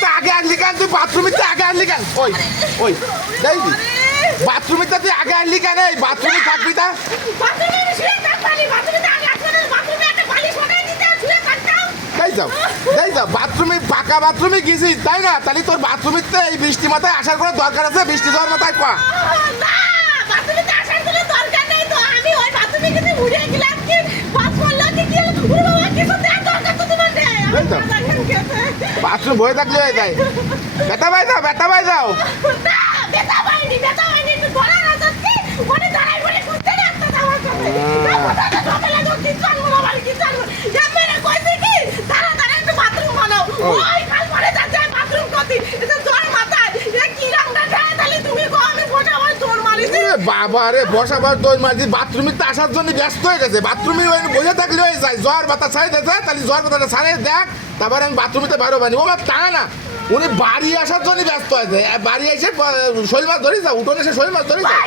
তো আগে আসলি কেন তুই বাথরুমে তো আগে আসলি কেন ওই ওই দেখবি বাথরুমে তো তুই আগে আসলি কেন এই বাথরুমে থাকবি তা তাই যাও বাথরুমে পাকা বাথরুমে গেছিস তাই না তাহলে তোর বাথরুমে তো এই বৃষ্টি মাথায় আসার কোনো দরকার আছে বৃষ্টি যাওয়ার মাথায় পা বাথরুম বয়ে থাকলে হয়ে যায় ব্যথা পাই যাও ব্যথা পাই যাও বাবা রে বসাবার তোর মাঝে বাথরুমে তো আসার জন্য ব্যস্ত হয়ে গেছে বাথরুমে বসে থাকলে হয়ে যায় জ্বর বাতা ছাড়ে দিয়েছে তাহলে জ্বর বাতাটা ছাড়ে দেখ তারপরে আমি বাথরুমেতে বাইরে বানি ও তা না উনি বাড়ি আসার জন্য ব্যস্ত হয়েছে বাড়ি এসে শৈল মাছ ধরে যাও উঠোনে এসে শৈল মাছ ধরে যাও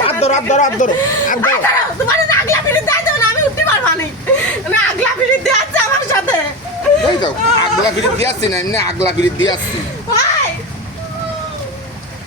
হাত ধরো হাত ধরো হাত ধরো হাত ধরো আগলা ফিরিত দিয়ে আসছি না এমনি আগলা ফিরিত দিয়ে আসছি